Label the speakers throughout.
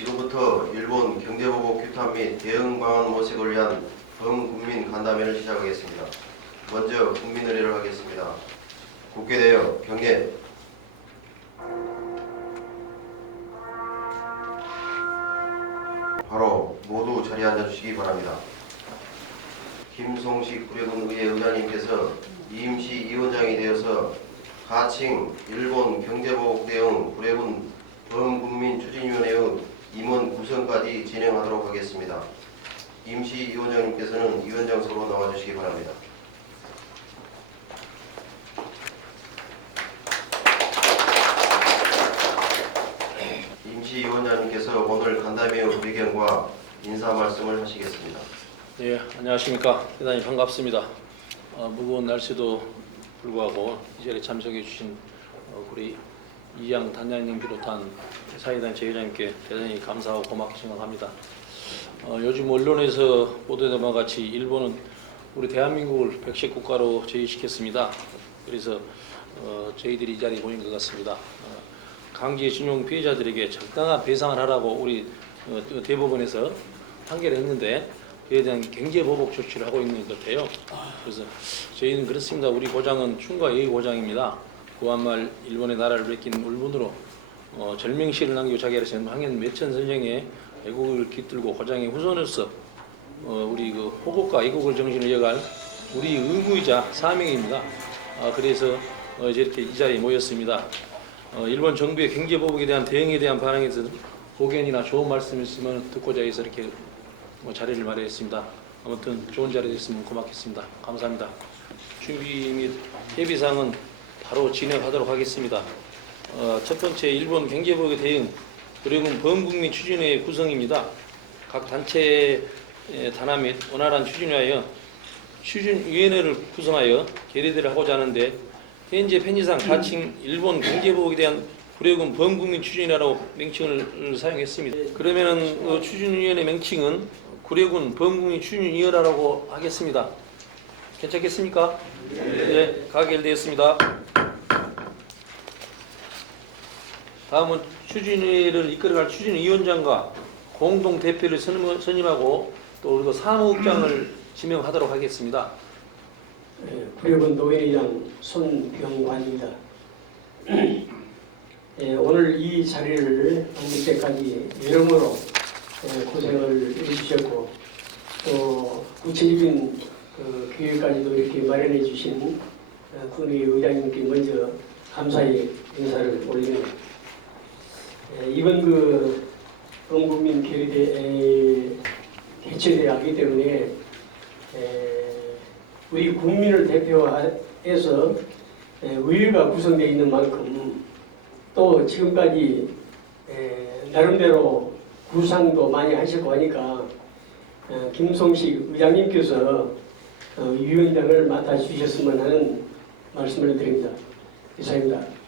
Speaker 1: 지금부터 일본 경제보복 규탄 및 대응 방안 모색을 위한 범국민 간담회를 시작하겠습니다. 먼저 국민 의례를 하겠습니다. 국회대여 경례 바로 모두 자리에 앉아주시기 바랍니다. 김송식 구례군 의회 의장님께서 임시 위원장이 되어서 가칭 일본 경제보복 대응 구례군 범국민 추진위원회의 임원 구성까지 진행하도록 하겠습니다. 임시 위원장님께서는 위원장석으로 나와주시기 바랍니다. 임시 위원장님께서 오늘 간담회의 배경과 인사 말씀을 하시겠습니다.
Speaker 2: 예, 안녕하십니까. 대단히 반갑습니다. 어, 무거운 날씨도 불구하고 이 자리에 참석해 주신 어, 우리 이양 단장님 비롯한 사회단 제회장님께 대단히 감사하고 고맙게 생각합니다. 어, 요즘 언론에서 보도된 바와 같이 일본은 우리 대한민국을 백색 국가로 제의시켰습니다. 그래서 어, 저희들이 이 자리에 모인 것 같습니다. 어, 강제징용 피해자들에게 적당한 배상을 하라고 우리 어, 대법원에서 판결을 했는데 그에 대한 경제 보복 조치를 하고 있는 것 같아요. 그래서 저희는 그렇습니다. 우리 고장은 충과 예의 고장입니다. 구한말 일본의 나라를 뺏긴 울분으로 어, 절명시를 남기고 자기를 전항현 몇천 선령의 애국을 깃들고 고장의 후손으로서 어, 우리 그 호국과 애국을 정신을 이어갈 우리 의무이자 사명입니다. 아, 그래서 어, 이렇게 이 자리에 모였습니다. 어, 일본 정부의 경제 보복에 대한 대응에 대한 반응에서 고견이나 좋은 말씀 있으면 듣고자 해서 이렇게 뭐 자리를 마련했습니다. 아무튼 좋은 자리 됐으면 고맙겠습니다. 감사합니다. 준비 및 협의사항은 바로 진행하도록 하겠습니다. 어, 첫 번째 일본 경제보복에 대응 그리고 범국민 추진회 구성입니다. 각 단체 단합 및 원활한 추진을 위하여 추진위원회를 구성하여 결의들을 하고자 하는데 현재 편지상 가칭 일본 경제보복에 대한 불의군 범국민 추진이라고 명칭을 사용했습니다. 그러면은 그 추진위원회 명칭은 구례군 범국민 추진위원회라고 하겠습니다. 괜찮겠습니까? 네, 가결되었습니다. 다음은 추진위를 이끌어갈 추진위원장과 공동 대표를 선임- 선임하고 또 그리고 사무국장을 지명하도록 하겠습니다.
Speaker 3: 예, 구례군 노회의장 손병관입니다. 예, 오늘 이 자리를 만들 때까지 여러모로 예, 고생을 해주셨고 또 구체적인 그 기회까지도 이렇게 마련해 주신 어, 군의 의장님께 먼저 감사의 인사를. 예, 이번 그 범국민 결의대 개최대회이기 때문에 에, 우리 국민을 대표해서 에, 의회가 구성되어 있는 만큼 또 지금까지 에, 나름대로 구상도 많이 하시고 하니까 어, 김송식 의장님께서 어, 위원장을 맡아주셨으면 하는 말씀을 드립니다. 이상입니다.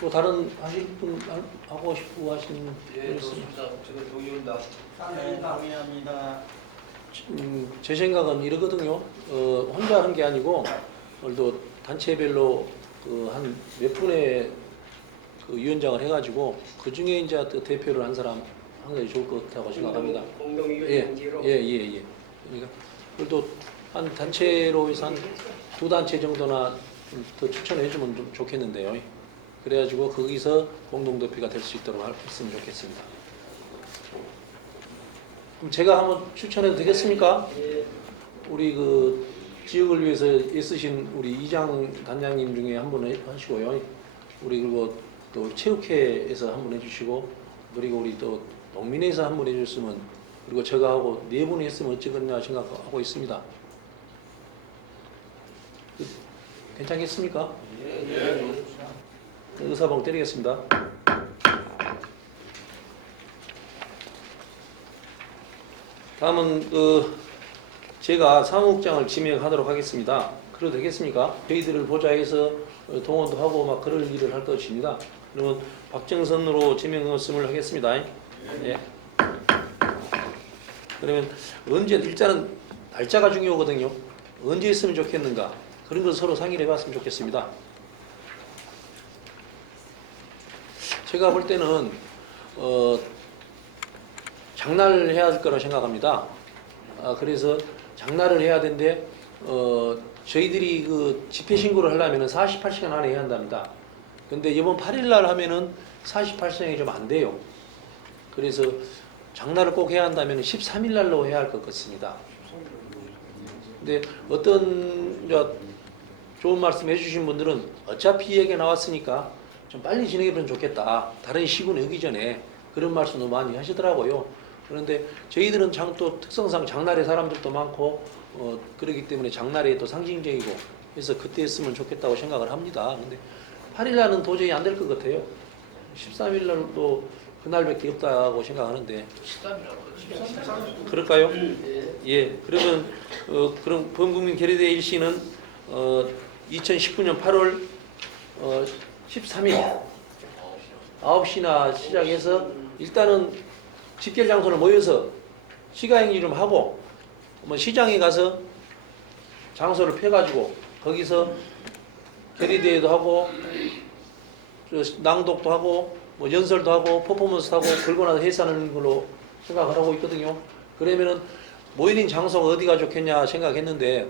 Speaker 2: 또 다른 하실 분 하- 하고 싶고 하시는 분
Speaker 4: 예, 좋습니다. 제가 동의합니다.
Speaker 5: 네, 동의합니다.
Speaker 2: 음, 제 생각은 이러거든요. 어, 혼자 하는 게 아니고 오늘도 단체별로 그 한몇 분의 그 위원장을 해가지고 그 중에 이제 또 대표를 한 사람 하는 게 좋을 것 같다고 생각합니다. 예,
Speaker 3: 공동위원장제로
Speaker 2: 예, 예, 예. 그러니까 그래도 한 단체로 해서 한 두 단체 정도나 좀더 추천해 주면 좀 좋겠는데요. 그래가지고 거기서 공동 대표가 될 수 있도록 할- 했으면 좋겠습니다. 그럼 제가 한번 추천해도 되겠습니까?
Speaker 3: 예,
Speaker 2: 우리 그 지역을 위해서 애쓰신 우리 이장 단장님 중에 한 분 하시고요. 우리 그리고 또 체육회에서 한 분 해주시고 그리고 우리 또 농민회에서 한 분 해줬으면 그리고 제가 하고 네 분이 했으면 어쩌겠냐 생각하고 있습니다. 그, 괜찮겠습니까? 의사봉 때리겠습니다. 다음은 그 제가 사무국장을 지명하도록 하겠습니다. 그래도 되겠습니까? 저희들을 보좌해서 어, 동원도 하고 막 그럴 일을 할 것입니다. 그러면 박정선으로 지명 말씀을 하겠습니다. 예. 그러면 언제 일자는 날짜가 중요하거든요. 언제 했으면 좋겠는가 그런 걸 서로 상의를 해봤으면 좋겠습니다. 제가 볼 때는 어, 장날을 해야 할 거라고 생각합니다. 아, 그래서 장날을 해야 되는데 어, 저희들이 그 집회 신고를 하려면 48시간 안에 해야 한답니다. 근데 이번 8일 날 하면은 48시간이 좀 안 돼요. 그래서 장날을 꼭 해야 한다면 13일 날로 해야 할 것 같습니다. 근데 어떤 저 좋은 말씀 해주신 분들은 어차피 얘기 나왔으니까 좀 빨리 진행해보면 좋겠다. 다른 시군 오기 전에 그런 말씀도 많이 하시더라고요. 그런데 저희들은 장 또 특성상 장날에 사람들도 많고 어, 그러기 때문에 장날에 또 상징적이고 그래서 그때 했으면 좋겠다고 생각을 합니다. 근데 8일 날은 도저히 안 될 것 같아요. 13일 날도 그날밖에 없다고 생각하는데 그럴까요? 예. 그러면 어, 그럼 범국민 결의대 일시는 어, 2019년 8월 어, 13일 9시나 시작해서 일단은 집결 장소를 모여서 시가행위 좀 하고 뭐 시장에 가서 장소를 펴가지고 거기서 결의대회도 하고 저 낭독도 하고 뭐 연설도 하고 퍼포먼스도 하고 걸고 나서 회사하는 걸로 생각을 하고 있거든요. 그러면은 모이는 장소가 어디가 좋겠냐 생각했는데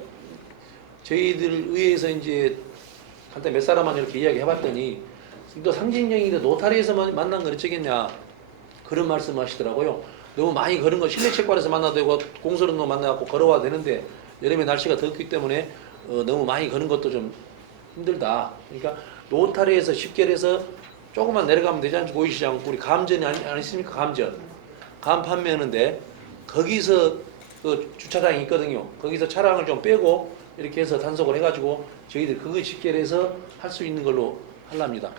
Speaker 2: 저희들 의회에서 이제 한때 몇 사람만 이렇게 이야기 해봤더니 또 상징적인데 노타리에서 만- 만난 건 어쩌겠냐 그런 말씀 하시더라고요. 너무 많이 걸은 거 실내 체육관에서 만나도 되고 공설운동 만나고 걸어와도 되는데 여름에 날씨가 덥기 때문에 어, 너무 많이 거는 것도 좀 힘들다. 그러니까 노타리에서 해서 조금만 내려가면 되지 않지 고이시장 우리 감전이 아니, 아니 있습니까 감전 감 판매하는데 거기서 그 주차장이 있거든요. 거기서 차량을 좀 빼고 이렇게 해서 단속을 해가지고 저희들 그거 집결해서 할 수 있는 걸로 하랍니다.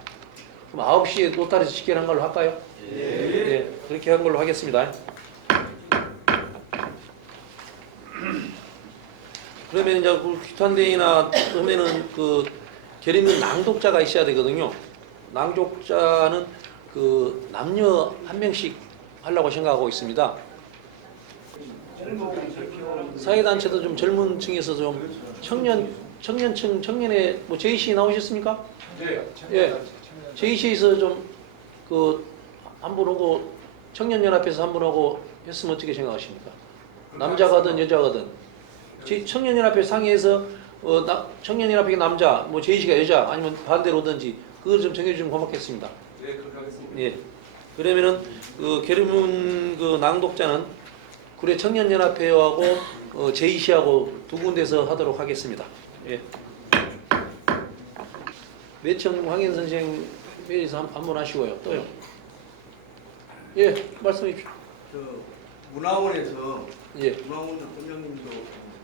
Speaker 2: 그럼 9시에 노타리에서 집결한 걸로 할까요? 예. 그렇게 한 걸로 하겠습니다. 그러면 이제 그 귀탄대회나 하면은 그 결의문 낭독자가 있어야 되거든요. 낭독자는 그 남녀 한 명씩 하려고 생각하고 있습니다. 사회단체도 좀 젊은 층에서 좀 청년 청년층 청년의 뭐 제이씨 나오셨습니까?
Speaker 4: 네.
Speaker 2: 예. 제이씨에서 좀그한분 오고 청년연합에서 한분 오고 했으면 어떻게 생각하십니까? 남자가든 여자가든 제 청년연합회 상의해서 어, 나, 청년연합회 남자 뭐 제이씨가 여자 아니면 반대로 오든지 그걸 좀 정해주시면 고맙겠습니다.
Speaker 4: 네, 그렇게 하겠습니다.
Speaker 2: 예. 그러면은 그 결의문 그 낭독자는 구례 청년연합회하고 어, 제이씨하고 두 군데서 하도록 하겠습니다. 예. 매청 황현 선생 회의에서 한번 하시고요. 또요. 예, 말씀해 주십시오.
Speaker 6: 저 문화원에서
Speaker 2: 예,
Speaker 6: 문화원 원장님도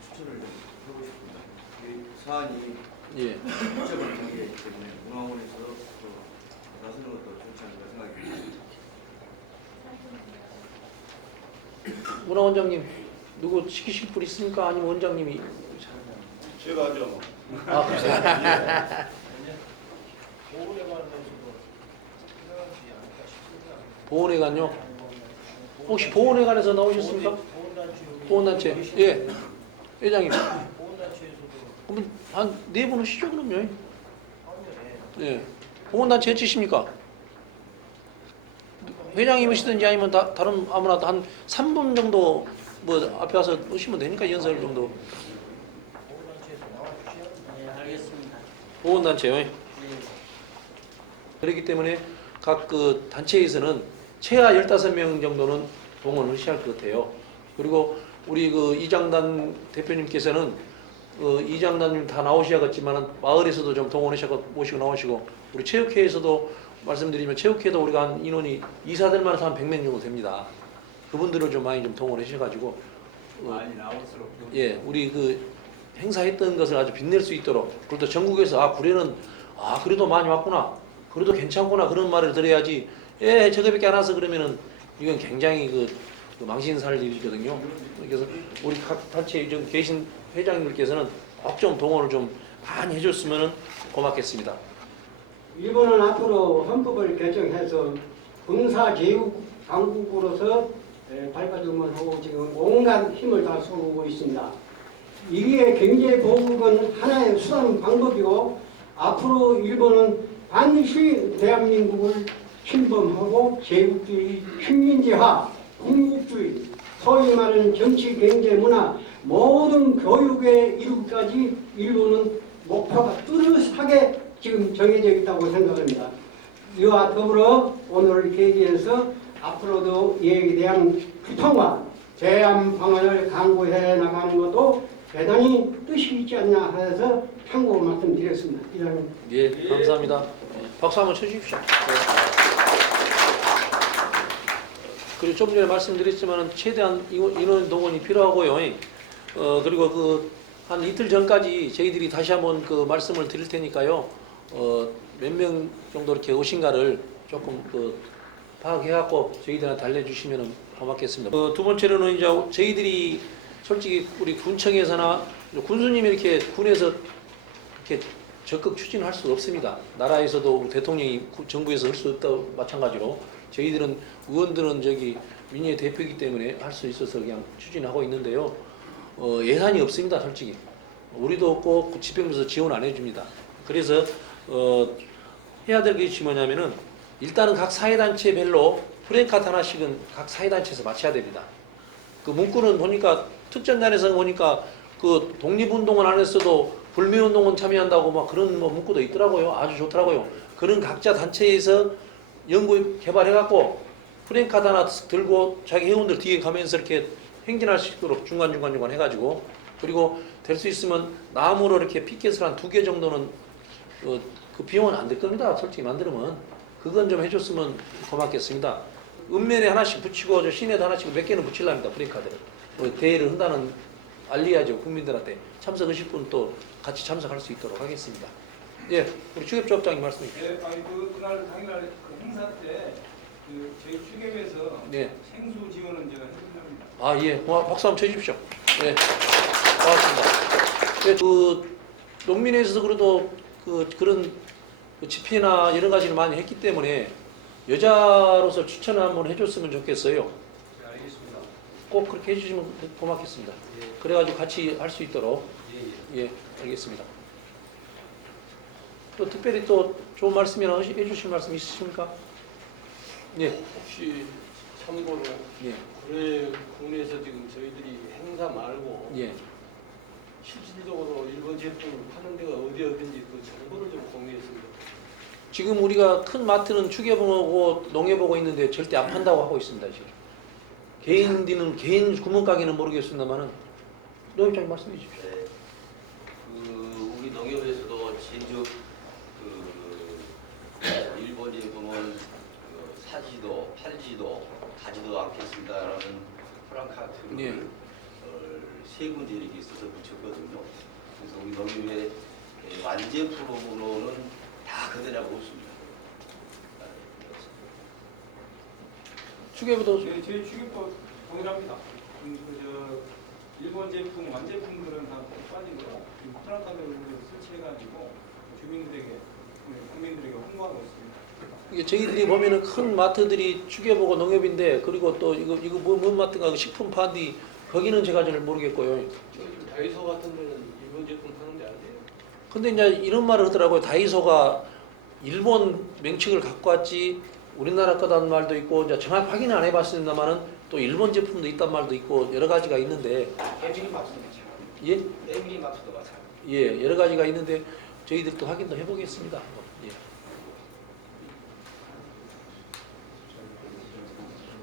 Speaker 6: 추천을 좀 하고 싶습니다. 이 사안이
Speaker 2: 예.
Speaker 6: 복잡한 관계이기 때문에 문화원에서 또 나서는 것도 좋지 않을까 생각이 듭니다.
Speaker 2: 문화 원장님 누구 시키실 분 있습니까? 아니면 원장님이?
Speaker 4: 제가 하죠.
Speaker 2: 아, 그래요? 보훈회관요? 혹시 보훈회관에서 나오셨습니까? 보훈단체. 예. 회장님. 그러면 한 네 분 오시죠 그럼요. 예. 보훈단체 해치십니까? 회장님이시든지 아니면 다, 다른 아무나 한 3분 정도 뭐 앞에 와서 오시면 되니까 연설 정도.
Speaker 5: 네, 알겠습니다.
Speaker 2: 보훈단체요.
Speaker 5: 네.
Speaker 2: 그렇기 때문에 각 그 단체에서는 최하 15명 정도는 동원을 시할 것 같아요. 그리고 우리 그 이장단 대표님께서는 어, 이장단님 다 나오셔야겠지만은 마을에서도 좀 동원하셔서 모시고 나오시고 우리 체육회에서도 말씀드리면 체육회도 우리가 한 인원이 이사들만 해서 한 100명 정도 됩니다. 그분들을 좀 많이 좀 동원하셔가지고 어,
Speaker 6: 많이 나올수록
Speaker 2: 예, 우리 그 행사했던 것을 아주 빛낼 수 있도록. 그리고 또 전국에서 아 구례는 아 그래도 많이 왔구나. 그래도 괜찮구나. 그런 말을 들어야지. 예 저거밖에 안 와서 그러면은 이건 굉장히 그, 그 망신 살 일이거든요. 그래서 우리 각 단체 좀 계신 회장님들께서는 꼭 좀 동원을 좀 많이 해줬으면 고맙겠습니다.
Speaker 3: 일본은 앞으로 헌법을 개정해서 군사 제국 강국으로서 에, 발돋움을 하고 지금 온갖 힘을 다 쏟고 있습니다. 이게 경제 보복은 하나의 수단 방법이고 앞으로 일본은 반드시 대한민국을
Speaker 7: 침범하고 제국주의, 식민지화, 군국주의, 소위 말하는 정치, 경제, 문화 모든 교육의 이루기까지 일본은 목표가 뚜렷하게 지금 정해져 있다고 생각합니다. 이와 더불어 오늘 계기에서 앞으로도 이에 대한 규통과 제안 방안을 강구해 나가는 것도 대단히 뜻이 있지 않나 해서 참고 말씀드렸습니다. 이상입니다.
Speaker 2: 예, 감사합니다. 박수 한번 쳐주십시오. 그리고 좀 전에 말씀드렸지만 최대한 인원 동원이 필요하고요. 어 그리고 그 한 이틀 전까지 저희들이 다시 한번 그 말씀을 드릴 테니까요. 어 몇 명 정도 이렇게 오신가를 조금 그 파악해갖고 저희들한테 알려주시면 고맙겠습니다. 그 두 번째로는 이제 저희들이 솔직히 우리 군청에서나 군수님이 이렇게 군에서 이렇게 적극 추진할 수 없습니다. 나라에서도 대통령이 구- 정부에서 할 수 없다고 마찬가지로 저희들은 의원들은 저기 민의의 대표이기 때문에 할 수 있어서 그냥 추진하고 있는데요. 어, 예산이 없습니다, 솔직히. 우리도 없고 그 집행부에서 지원 안 해줍니다. 그래서 어, 해야 될 것이 뭐냐면은 일단은 각 사회단체별로 프랭카드 하나씩은 각 사회단체에서 맞춰야 됩니다. 그 문구는 보니까 특전단에서 보니까 그 독립운동은 안 했어도 불매운동은 참여한다고 막 그런 뭐 문구도 있더라고요. 아주 좋더라고요. 그런 각자 단체에서 연구 개발해갖고 프랭카드 하나 들고 자기 회원들 뒤에 가면서 이렇게 행진할 수 있도록 중간중간 중간 해가지고 그리고 될 수 있으면 나무로 이렇게 피켓을 한 두 개 정도는 어, 그 비용은 안 될 겁니다. 솔직히 만들면 그건 좀 해줬으면 고맙겠습니다. 읍면에 하나씩 붙이고 저 시내도 하나씩 몇 개는 붙일랍니다. 프랭카드를 뭐 대회를 한다는 알려야죠 국민들한테 참석하실 분 또 같이 참석할 수 있도록 하겠습니다. 예, 우리 추격조합장님 말씀해 주시죠.
Speaker 8: 네, 아니 그 그날 당일날 그 행사 때그 저희 추계에서
Speaker 2: 네.
Speaker 8: 생수 지원은 제가 해드립니다.
Speaker 2: 아, 예. 고마, 박수 한번 쳐주십시오. 예. 고맙습니다. 예, 그, 농민회에서도 그래도 그, 그런 그 집회나 여러 가지를 많이 했기 때문에 여자로서 추천을 한번 해줬으면 좋겠어요.
Speaker 8: 네, 알겠습니다.
Speaker 2: 꼭 그렇게 해주시면 고맙겠습니다. 그래가지고 같이 할 수 있도록. 예, 알겠습니다. 또 특별히 또 좋은 말씀이나 해주실 말씀 있으십니까? 예,
Speaker 9: 혹시 참고로
Speaker 2: 예,
Speaker 9: 올해 국내에서 지금 저희들이 행사 말고
Speaker 2: 예.
Speaker 9: 실질적으로 일본 제품을 파는 데가 어디 어딘지 그 정보를 좀 공유했습니다.
Speaker 2: 지금 우리가 큰 마트는 축여보고 농협보고 있는데 절대 안 판다고 하고 있습니다 지금. 개인들은 개인 구멍가게는 모르겠습니다만은 농협장님 말씀해 주십시오.
Speaker 10: 네. 그 우리 농협에서도 진즉 그 일본인 보면 그 사지도 팔지도 가지도 않겠습니다라는 프랑카트를
Speaker 2: 예.
Speaker 10: 어, 세 군데 이렇게 써서 붙였거든요. 그래서 우리 농협의 예, 완제품으로는 다 그대라고 없습니다.
Speaker 2: 축여보도
Speaker 8: 네, 저희 추계법 동일합니다. 음, 그저 일본 제품 완제품들은 다 빠진 거고 이 프랑카드를 설치해가지고 주민들에게 네, 국민들에게 홍보하고 있습니다.
Speaker 2: 이게 저희들이 보면은 큰 마트들이 축여보고 농협인데 그리고 또 이거 이거 뭐, 뭔 마트가 식품 파는데 거기는 제가 잘 모르겠고요.
Speaker 9: 저희 다이소 같은 데는 일본 제품 파는 데 안 돼요.
Speaker 2: 근데 이제 이런 말을 하더라고요. 다이소가 일본 명칭을 갖고 왔지 우리나라 거다는 말도 있고 이제 정확 확인은 안 해봤습니다만은 또 일본 제품도 있단 말도 있고 여러 가지가 있는데
Speaker 11: 에밀리 마트도 마찬가지.
Speaker 2: 예,
Speaker 11: 에밀리 마트도 마찬가지.
Speaker 2: 예 여러 가지가 있는데 저희들도 확인도 해보겠습니다. 예.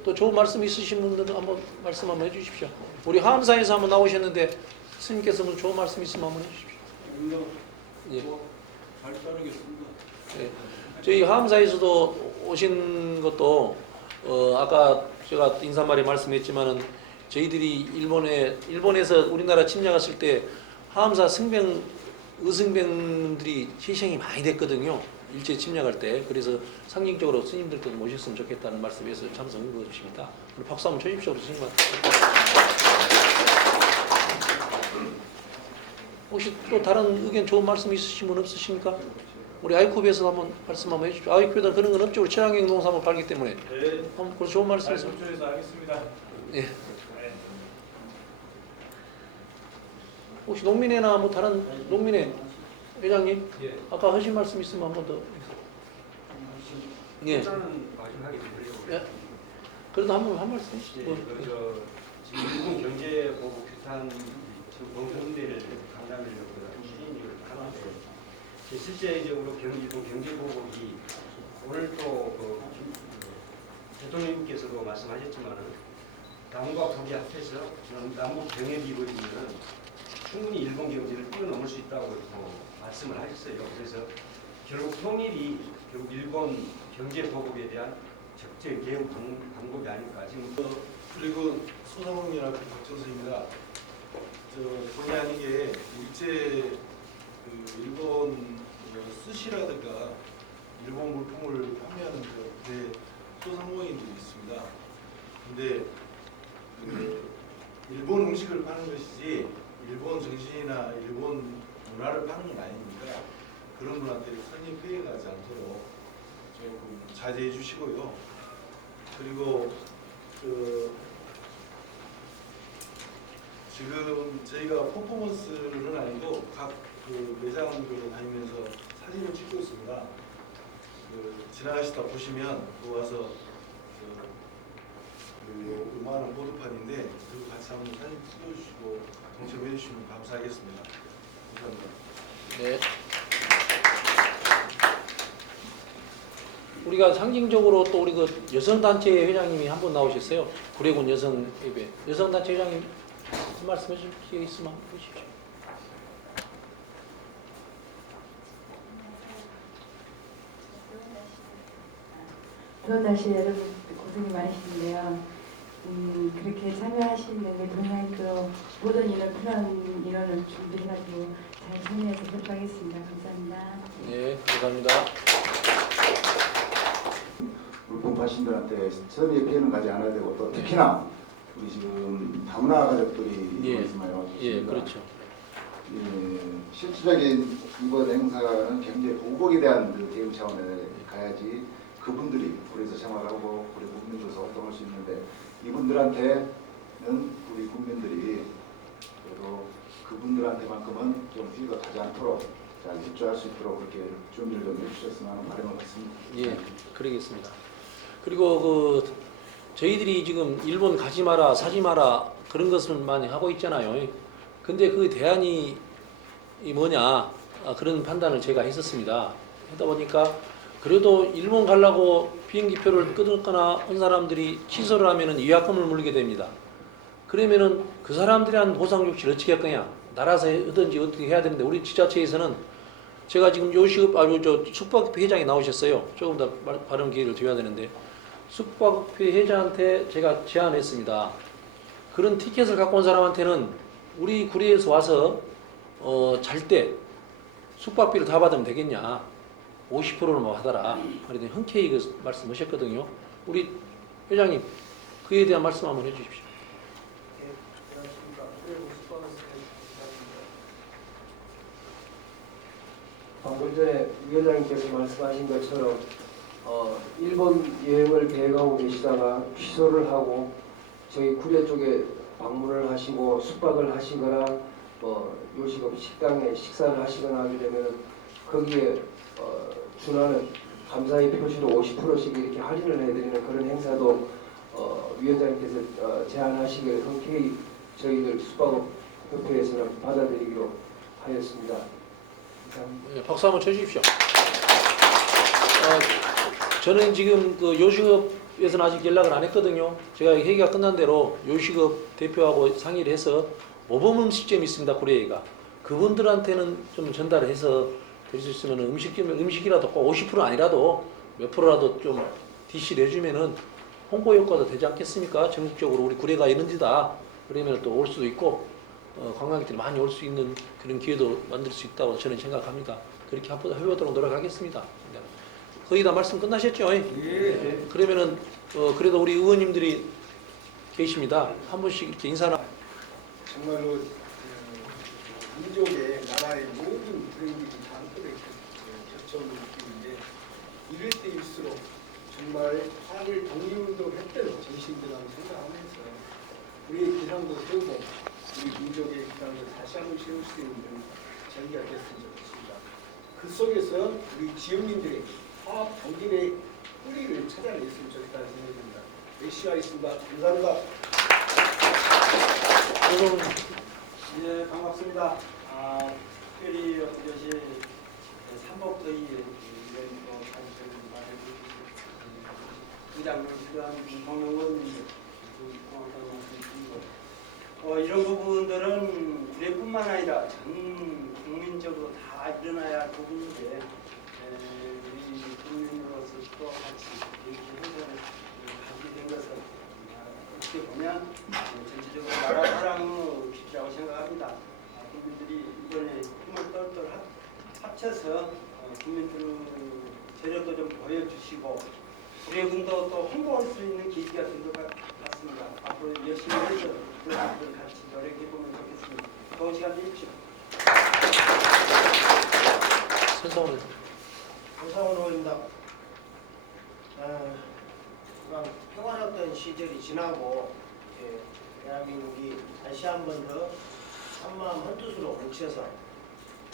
Speaker 2: 또 좋은 말씀 있으신 분들은 한번 말씀 한번 해주십시오. 우리 하암사에서 한번 나오셨는데 스님께서 뭐 좋은 말씀 있으면 한번 해주십시오. 예.
Speaker 9: 잘 따르겠습니다.
Speaker 2: 예. 저희 하암사에서도 오신 것도 어 아까 제가 인사말에 말씀했지만은 저희들이 일본에 일본에서 우리나라 침략 왔을 때 하암사 승병 의승병들이 희생이 많이 됐거든요. 일제 침략할 때 그래서 상징적으로 스님들도 모셨으면 좋겠다는 말씀에서 참석한 것입니다. 우리 박수 한번 쳐주십시오, 스님한테. 혹시 또 다른 의견 좋은 말씀 있으신 분 없으십니까? 우리 아이코비에서 한번 말씀 한번 해주십시오. 아이코비는 그런 건 없죠. 우리 친환경 농산물 팔기 때문에.
Speaker 8: 네,
Speaker 2: 한번 그 좋은 말씀.
Speaker 8: 발전소에서 하겠습니다.
Speaker 2: 예. 혹시 농민회나 뭐 다른 농민회 회장님
Speaker 8: 예.
Speaker 2: 아까 하신 말씀 있으면 한 번 더. 예. 예. 그래도 한번 한 말씀.
Speaker 12: 예,
Speaker 2: 뭐,
Speaker 12: 그, 저, 지금 일본 경제 보고 규탄 지금 공정대를 제 실제적으로 경기도 경제보복이 오늘 또 그, 김- 그 대통령님께서도 말씀하셨지만은 남과 북이 합해서 남- 남북 병역이 이루어지면 충분히 일본 경제를 뛰어넘을 수 있다고 또 말씀을 하셨어요. 그래서 결국 통일이 결국 일본 경제 보복에 대한 적절 개혁 방- 방법이 아닐까 지금
Speaker 13: 그리고 소상공인학교 박정수입니다. 저 본의 아니게 일제 그 일본 뭐 스시라든가 일본 물품을 판매하는 그 소상공인들이 있습니다. 근데 그 일본 음식을 파는 것이지 일본 정신이나 일본 문화를 파는 건 아닙니다. 그런 분한테 손님 피해가 지 않도록 조금 자제해 주시고요. 그리고 그 지금 저희가 퍼포먼스는 아니고 각 그 매장들을 다니면서 사진을 찍고 있습니다. 그 지나가시다 보시면 그 와서 저, 그 요만한 보드판인데 그거 같이 한번 사진 찍어주시고 동참해 주시면 감사하겠습니다. 감사합니다.
Speaker 2: 네. 우리가 상징적으로 또 우리 그 여성단체 회장님이 한 분 나오셨어요. 구례군 여성 예배. 여성단체 회장님 말씀해 주실 기회 있으면 한번 해주십시오.
Speaker 14: 그런 날씨에 여러분 고생이 많으신데요. 음, 그렇게 참여하시는데 동양도 모든 인원 필요한 인원을 준비해가지고 잘 참여해서 협조하겠습니다. 감사합니다.
Speaker 2: 네, 감사합니다.
Speaker 15: 물품 파신들한테 선의의 피해는 가지 않아야 되고 또 특히나 우리 지금 다문화 가족들이
Speaker 2: 예.
Speaker 15: 많이 와
Speaker 2: 예. 그렇죠.
Speaker 15: 예, 실질적인 이번 행사는 경제 보복에 대한 그 대응 차원에 가야지 그분들이 우리에서 생활하고 우리 국민으로서 활동할 수 있는데 이분들한테는 우리 국민들이 그래도 그분들한테만큼은 좀 피해가 가지 않도록 잘 협조할 수 있도록 그렇게 준비를 좀 해주셨으면 하는 바람을 갖습니다.
Speaker 2: 예, 그러겠습니다. 그리고 그 저희들이 지금 일본 가지 마라, 사지 마라 그런 것을 많이 하고 있잖아요. 근데 그 대안이 이 뭐냐 아, 그런 판단을 제가 했었습니다. 하다 보니까 그래도 일본 가려고 비행기표를 끊었거나 한 사람들이 취소를 하면은 위약금을 물게 됩니다. 그러면은 그 사람들에 대한 보상 조치를 어떻게 할 거냐? 나라에서 하든지 어떻게 해야 되는데 우리 지자체에서는 제가 지금 요식업 아주 저 숙박협회 회장이 나오셨어요. 조금 더 말- 발언 기회를 드려야 되는데 숙박협회 회장한테 제가 제안했습니다. 그런 티켓을 갖고 온 사람한테는 우리 구리에서 와서 어, 잘 때 숙박비를 다 받으면 되겠냐? 50%는 뭐 하더라. 그랬더니 흔쾌히 그 말씀하셨거든요. 우리 회장님 그에 대한 말씀 한번 해주십시오.
Speaker 16: 방금 전에 위원장님께서 말씀하신 것처럼 어, 일본 여행을 계획하고 계시다가 취소를 하고 저희 구례 쪽에 방문을 하시고 숙박을 하시거나 뭐 요식업 식당에 식사를 하시거나 하게 되면 거기에 어, 준하는 감사의 표시로 50%씩 이렇게 할인을 해드리는 그런 행사도 어, 위원장님께서 어, 제안하시기를 흔쾌히 저희들 숙박업 협회에서는 받아들이기로 하였습니다.
Speaker 2: 예, 박수 한번 쳐주십시오. 어, 저는 지금 그 요식업에서는 아직 연락을 안 했거든요. 제가 회의가 끝난 대로 요식업 대표하고 상의를 해서 모범 음식점이 있습니다. 고려회가 그분들한테는 좀 전달을 해서 될수 있으면 음식점 음식이라도 꼭 50% 아니라도 몇 프로라도 좀 DC를 해주면은 홍보 효과도 되지 않겠습니까? 전국적으로 우리 구례가 이런 데다 그러면 또 올 수도 있고 어, 관광객들이 많이 올 수 있는 그런 기회도 만들 수 있다고 저는 생각합니다. 그렇게 한번 해보도록 노력하겠습니다. 네. 거의 다 말씀 끝나셨죠? 예. 그러면은 어, 그래도 우리 의원님들이 계십니다. 한 분씩 이렇게 인사나.
Speaker 7: 정말로 그 민족의 나라의 모든 브레인들이 겹쳐오는 느낌인데 이럴 때일수록 정말 화를 독립운동 했던 정신들하고 생각하면서 우리의 기상도 세우고 우리 민족의 기상도 다시 한번 세울 수 있는 전기가 됐으면 좋겠습니다. 그 속에서 우리 지역민들의 화합 정신의 뿌리를 찾아냈으면 좋겠다는 생각이 듭니다. 열심히 하겠습니다. 감사합니다.
Speaker 8: 예, 반갑습니다. 아, 특별히 이것 이 삼복더위 이런 또 관심을 필요한 동영은 고맙다고 말씀드리고 어, 이런 부분들은 구례뿐만 아니라 전 국민적으로 다 일어나야 할 부분인데 에, 우리 국민으로서 또 같이 행동을 하게 된 것은 아, 어떻게 보면 전체적으로 나라 사랑의 빛이라고 생각합니다. 아, 국민들이 이번에 힘을 똘똘 합- 합쳐서 어, 국민들의 재력도 좀 보여주시고 구례군도 또 홍보할 수 있는 계기가 된 것 같습니다. 앞으로 열심히 해서 그런 분들 같이 노력해보면 좋겠습니다. 좋은 시간 되십시오.
Speaker 2: 선사원
Speaker 17: 조상훈 의원입니다. 어, 그간 평화롭던 시절이 지나고 이제 대한민국이 다시 한 번 더 한마음 한뜻으로 뭉쳐서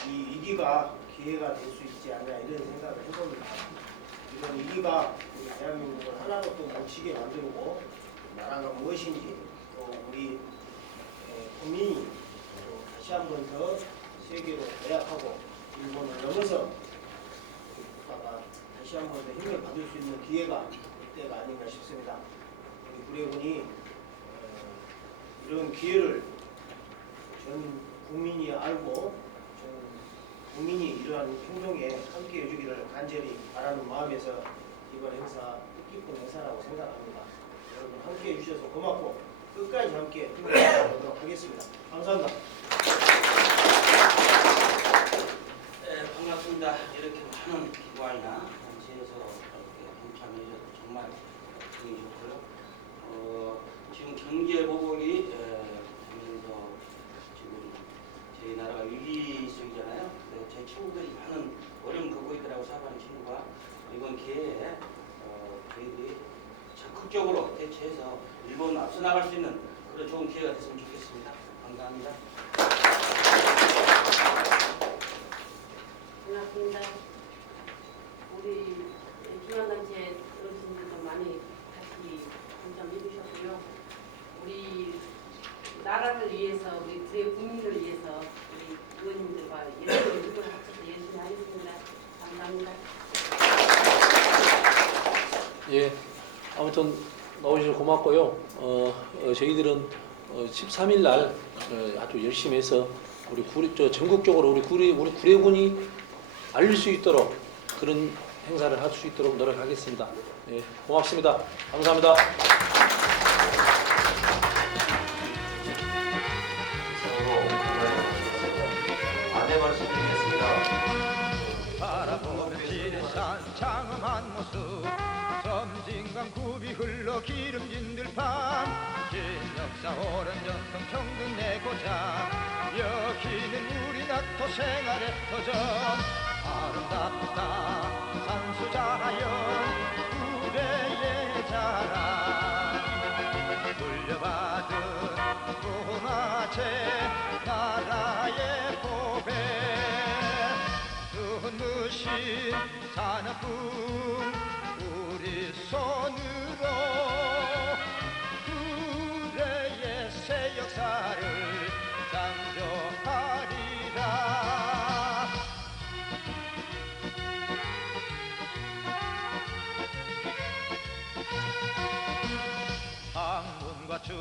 Speaker 17: 이 위기가 기회가 될 수 있지 않나 이런 생각을 해봅니다. 이런 위기가 우리 대한민국을 하나로 또 뭉치게 만들고 나라가 무엇인지 또 우리 에, 국민이 또 다시 한 번 더 세계로 도약하고 일본을 넘어서 국가가 다시 한 번 더 힘을 받을 수 있는 기회가 이때가 아닌가 싶습니다. 우리 구례군이 어, 이런 기회를 전 국민이 알고 전 국민이 이러한 행동에 함께 해주기를 간절히 바라는 마음에서 이번 행사 뜻깊은 행사라고 생각합니다. 여러분 함께 해주셔서 고맙고 끝까지 함께 힘을 보도록 하겠습니다. 감사합니다.
Speaker 5: 네, 반갑습니다. 이렇게 많은 기관이나 단체에서 이렇게 동참해 주셔서 정말 기분이 좋고요. 어, 지금 경제 보복이 에, 되면서 지금 저희 나라가 위기 속이잖아요. 네, 제 친구들이 많은 어려움 겪고 있더라고 사업하는 친구가 이번 기회에 어, 저희들이 적극적으로 대처해서 일본 앞서 나갈 수 있는 그런 좋은 기회가 됐으면 좋겠습니다. 감사합니다.
Speaker 18: 반갑습니다. 우리 중앙단체 어르신들도 많이 같이 동참해 주셨고요. 우리 나라를 위해서, 우리 구의 국민을 위해서 우리 의원님들과 열심히 힘을 합쳐서 열심히 하겠습니다. 감사합니다.
Speaker 2: 예, 아무튼 나오셔서 고맙고요. 어, 어, 저희들은 어, 13일 날 어, 아주 열심히 해서 우리 구례, 저 전국적으로 우리 구례 우리 구례군이 알릴 수 있도록 그런 행사를 할 수 있도록 노력하겠습니다. 예, 고맙습니다. 감사합니다.
Speaker 1: 안내 말씀드리겠습니다.
Speaker 19: 바라보는 지리산 장엄한 모습 섬진강 굽이 흘러 기름진 들판 긴 역사 오랜 전통 청든 내 고장. 여기는 우리 낙토 생활의 터전. 아름답다 산수자연 구례의 자랑. 물려받은 문화재 나라의 보배. 눈부신 산업풍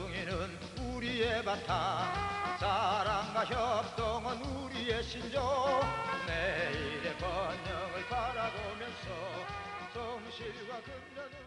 Speaker 19: 중의는 우리의 바탕 사랑과 협동은 우리의 신조. 내일의 번영을 바라보면서 성실과 힘차게